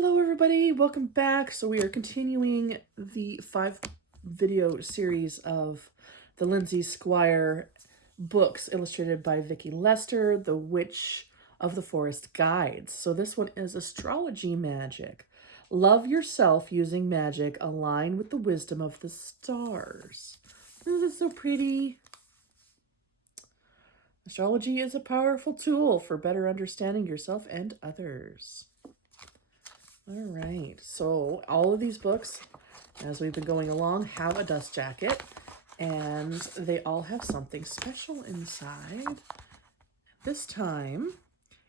Hello everybody, welcome back. So we are continuing the 5-video series of the Lindsay Squire books illustrated by Viki Lester, The Witch of the Forest Guides. So this one is Astrology Magick. Love yourself using magic, align with the wisdom of the stars. Isn't this so pretty? Astrology is a powerful tool for better understanding yourself and others. All right, so all of these books, as we've been going along, have a dust jacket, and they all have something special inside. This time,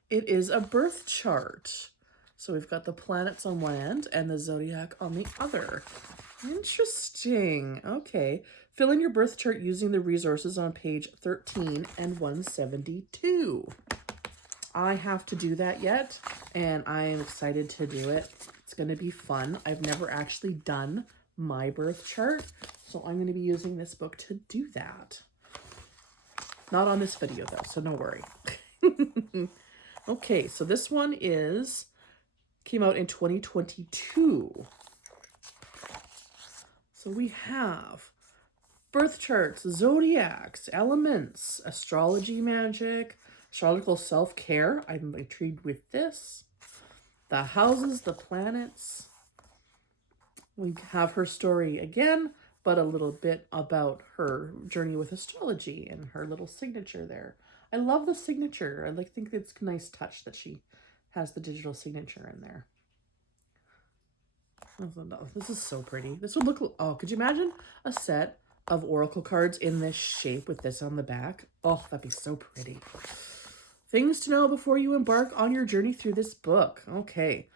it is a birth chart. So we've got the planets on one end and the zodiac on the other. Interesting. Okay, fill in your birth chart using the resources on page 13 and 172. I have to do that yet, and I am excited to do it. It's going to be fun. I've never actually done my birth chart, so I'm going to be using this book to do that. Not on this video, though, so no worry. Okay, so this one came out in 2022. So we have birth charts, zodiacs, elements, astrology magic, astrological self-care. I'm intrigued with this. The houses, the planets. We have her story again, but a little bit about her journey with astrology and her little signature there. I love the signature. I think it's a nice touch that she has the digital signature in there. Oh, this is so pretty. This would look, oh, could you imagine a set of oracle cards in this shape with this on the back? Oh, that'd be so pretty. Things to know before you embark on your journey through this book. Okay.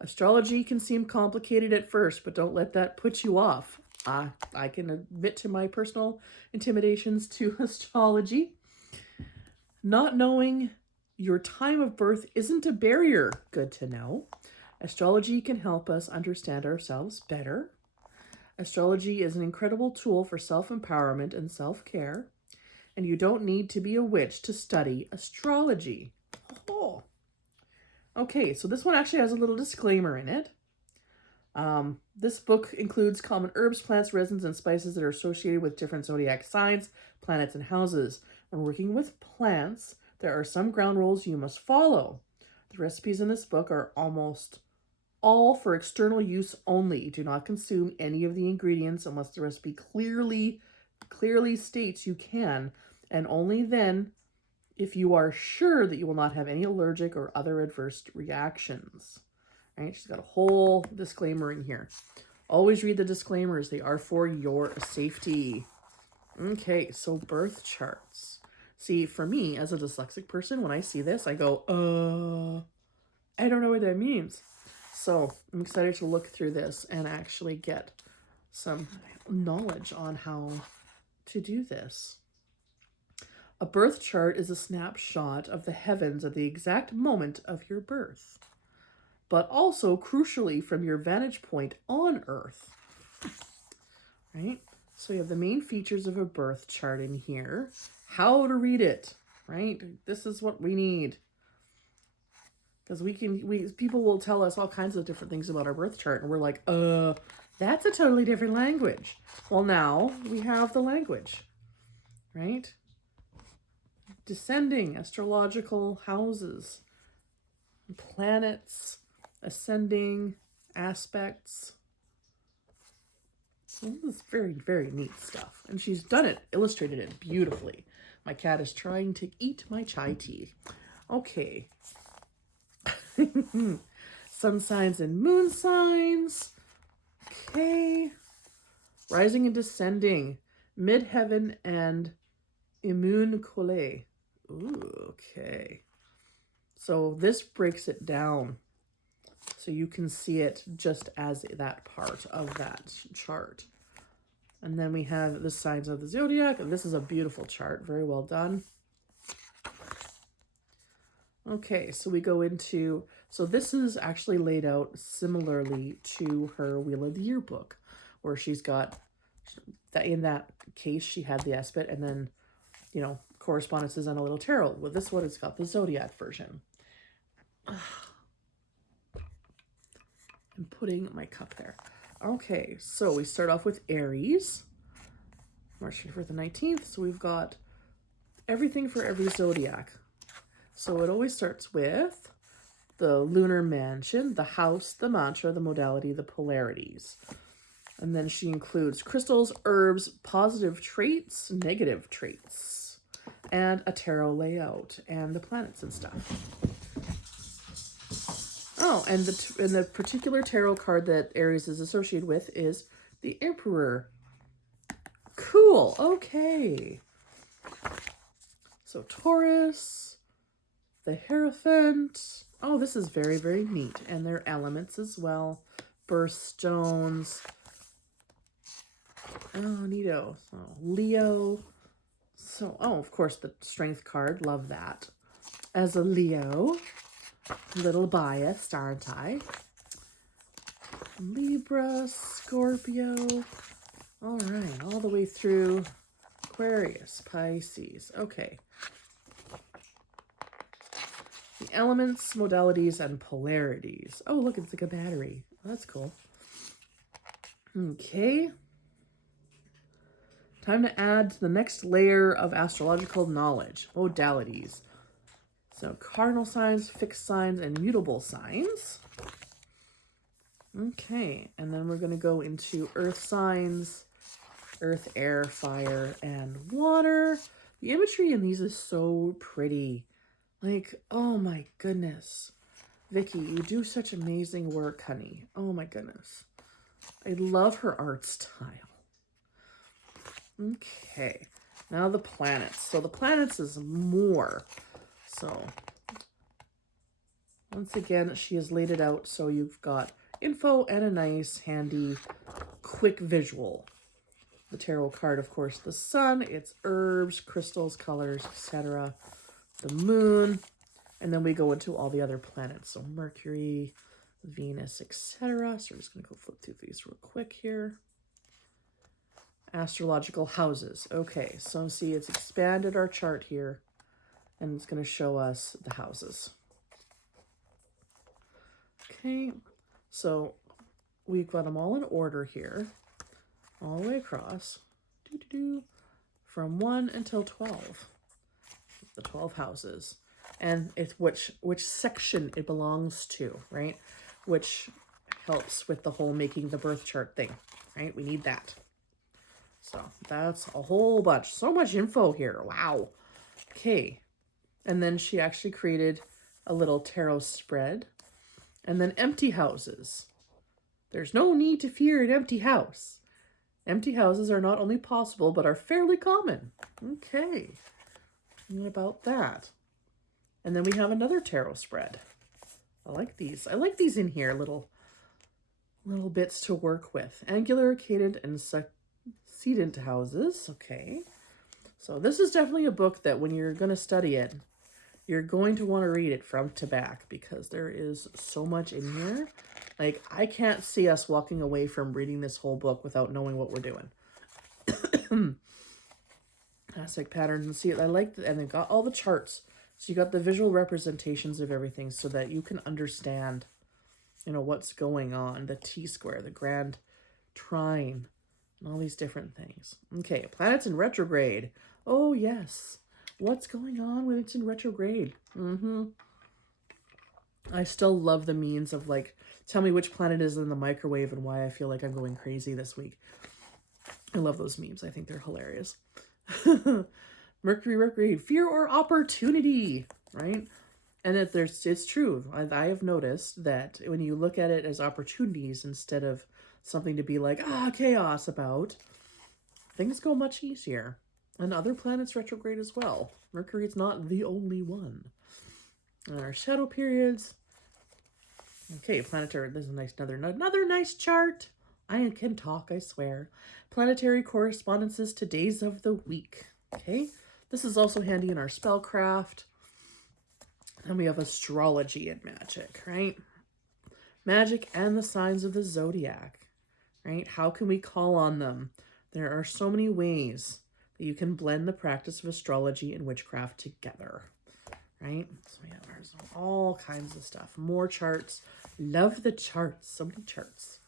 Astrology can seem complicated at first, but don't let that put you off. I can admit to my personal intimidations to astrology. Not knowing your time of birth isn't a barrier. Good to know. Astrology can help us understand ourselves better. Astrology is an incredible tool for self-empowerment and self-care. And you don't need to be a witch to study astrology. Oh. Okay, so this one actually has a little disclaimer in it. This book includes common herbs, plants, resins, and spices that are associated with different zodiac signs, planets, and houses. When working with plants, there are some ground rules you must follow. The recipes in this book are almost all for external use only. Do not consume any of the ingredients unless the recipe clearly states you can, and only then if you are sure that you will not have any allergic or other adverse reactions. All right, she's got a whole disclaimer in here. Always read the disclaimers. They are for your safety. Okay, so birth charts. See, for me, as a dyslexic person, when I see this, I go, I don't know what that means. So I'm excited to look through this and actually get some knowledge on how to do this. A birth chart is a snapshot of the heavens at the exact moment of your birth, but also crucially from your vantage point on Earth. Right? So you have the main features of a birth chart in here, how to read it, right? This is what we need. Because people will tell us all kinds of different things about our birth chart, and we're like, that's a totally different language. Well, now we have the language, right? Descending, astrological houses, planets, ascending, aspects. So this is very, very neat stuff. And she's done it, illustrated it beautifully. My cat is trying to eat my chai tea. Okay. Sun signs and moon signs. Okay. Rising and descending. Midheaven and immune cole. Ooh, okay. So this breaks it down so you can see it just as that part of that chart. And then we have the signs of the zodiac. And this is a beautiful chart. Very well done. Okay, so we go into, so this is actually laid out similarly to her Wheel of the Year book, where she's got, in that case, she had the aspect, and then, you know, correspondences on a little tarot. With this one, it's got the zodiac version. and putting my cup there. Okay, so we start off with Aries, March 24th and 19th. So we've got everything for every zodiac. So it always starts with the lunar mansion, the house, the mantra, the modality, the polarities. And then she includes crystals, herbs, positive traits, negative traits, and a tarot layout, and the planets and stuff. Oh, and the particular tarot card that Aries is associated with is the Emperor. Cool. Okay. So Taurus, the Hierophant. Oh, this is very, very neat. And their elements as well. Birthstones. Oh, neato. So Leo. So, oh, of course, the Strength card. Love that. As a Leo. Little biased, aren't I? Libra, Scorpio. All right, all the way through Aquarius, Pisces. Okay. The elements, modalities, and polarities. Oh, look, it's like a battery. Oh, that's cool. Okay. Time to add to the next layer of astrological knowledge. Modalities. So cardinal signs, fixed signs, and mutable signs. Okay, and then we're going to go into earth signs, earth, air, fire, and water. The imagery in these is so pretty. Like, oh my goodness. Viki, you do such amazing work, honey. Oh my goodness. I love her art style. Okay, now the planets. So the planets is more. So, once again, she has laid it out so you've got info and a nice, handy, quick visual. The tarot card, of course, the sun, it's herbs, crystals, colors, etc. The moon, and then we go into all the other planets. So Mercury, Venus, etc. So we're just going to go flip through these real quick here. Astrological houses. Okay, so see, it's expanded our chart here. And it's going to show us the houses. Okay, so we've got them all in order here, all the way across, from 1 until 12, the 12 houses, and it's which section it belongs to, right? Which helps with the whole making the birth chart thing, right? We need that. So that's a whole bunch, so much info here. Wow. Okay. And then she actually created a little tarot spread. And then empty houses. There's no need to fear an empty house. Empty houses are not only possible, but are fairly common. Okay. What about that? And then we have another tarot spread. I like these. I like these in here, little bits to work with. Angular, cadent, and sedent houses. Okay. So this is definitely a book that when you're going to study it, you're going to want to read it front to back because there is so much in here. Like, I can't see us walking away from reading this whole book without knowing what we're doing. Aspect patterns and see it. I like and they got all the charts. So you got the visual representations of everything so that you can understand, you know, what's going on. The T-square, the grand trine, and all these different things. Okay, planets in retrograde. Oh, yes. What's going on when it's in retrograde? I still love the memes of, like, tell me which planet is in the microwave and why I feel like I'm going crazy this week. I love those memes. I think they're hilarious. Mercury retrograde, fear or opportunity, right? And it's true. I have noticed that when you look at it as opportunities instead of something to be like, chaos about, things go much easier. And other planets retrograde as well. Mercury's not the only one. And our shadow periods. Okay, planetary. This is nice. Another nice chart. I can talk, I swear. Planetary correspondences to days of the week. Okay, this is also handy in our spellcraft. And we have astrology and magic, right? Magic and the signs of the zodiac, right? How can we call on them? There are so many ways that you can blend the practice of astrology and witchcraft together, right? So yeah, there's all kinds of stuff. More charts, Love the charts. So many charts.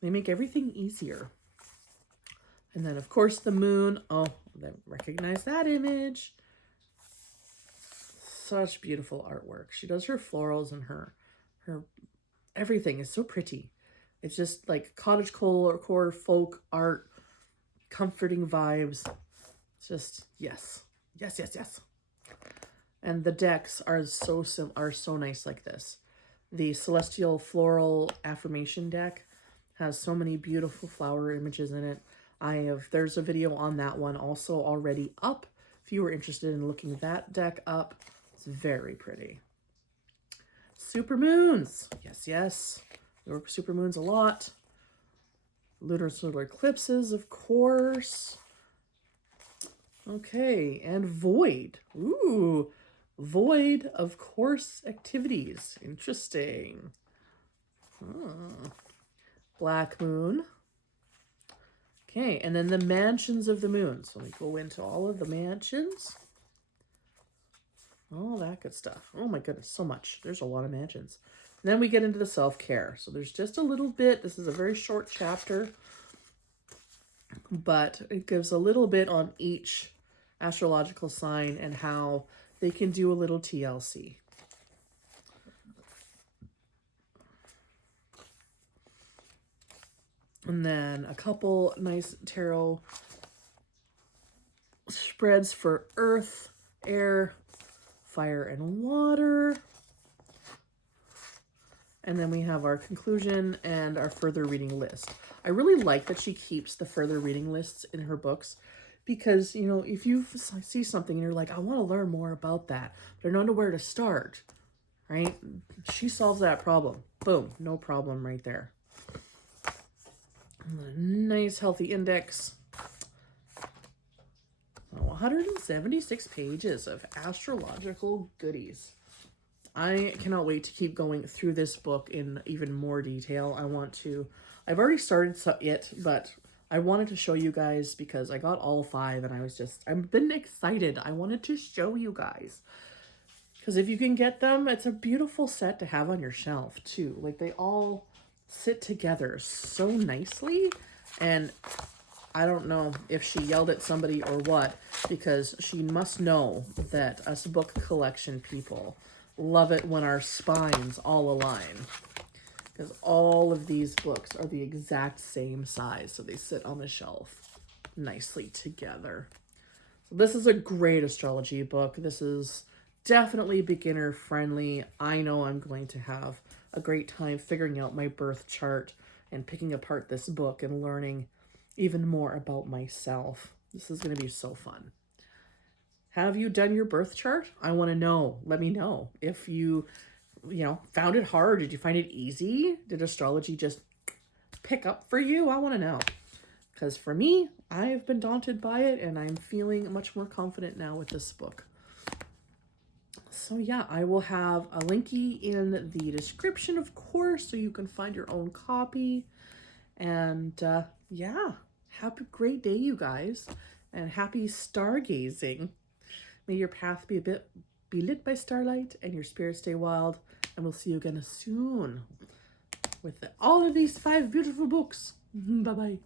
They make everything easier. And then, of course, the moon. Oh, recognize that image. Such beautiful artwork. She does her florals and her everything is so pretty. It's just like cottagecore folk art, comforting vibes. It's just, yes. Yes, yes, yes. And the decks are so nice like this. The Celestial Floral Affirmation deck has so many beautiful flower images in it. There's a video on that one also already up. If you were interested in looking that deck up, it's very pretty. Supermoons. Yes, yes. We work with supermoons a lot. Lunar solar eclipses, of course. Okay, and void. Ooh, void of course activities. Interesting. Black moon. Okay, and then the mansions of the moon. So we go into all of the mansions. All that good stuff. Oh my goodness, so much. There's a lot of mansions. And then we get into the self-care. So there's just a little bit. This is a very short chapter, but it gives a little bit on each astrological sign and how they can do a little TLC. And then a couple nice tarot spreads for earth, air, fire, and water. And then we have our conclusion and our further reading list. I really like that she keeps the further reading lists in her books because, you know, if you see something and you're like, I want to learn more about that, but I don't know where to start, right? She solves that problem. Boom, no problem right there. Nice healthy index. 176 pages of astrological goodies. I cannot wait to keep going through this book in even more detail. I've already started it, but I wanted to show you guys because I got all 5 and I've been excited. I wanted to show you guys. Because if you can get them, it's a beautiful set to have on your shelf too. Like they all sit together so nicely, and I don't know if she yelled at somebody or what, because she must know that us book collection people love it when our spines all align, because all of these books are the exact same size, so they sit on the shelf nicely together. So this is a great astrology book. This is definitely beginner friendly. I know I'm going to have a great time figuring out my birth chart and picking apart this book and learning even more about myself. This is going to be so fun. Have you done your birth chart? I want to know. Let me know. If you found it hard, did you find it easy? Did astrology just pick up for you? I want to know. Because for me, I've been daunted by it and I'm feeling much more confident now with this book. So yeah, I will have a linky in the description, of course, so you can find your own copy. And yeah, have a great day, you guys, and happy stargazing. May your path be lit by starlight and your spirit stay wild. And we'll see you again soon with all of these 5 beautiful books. Bye-bye.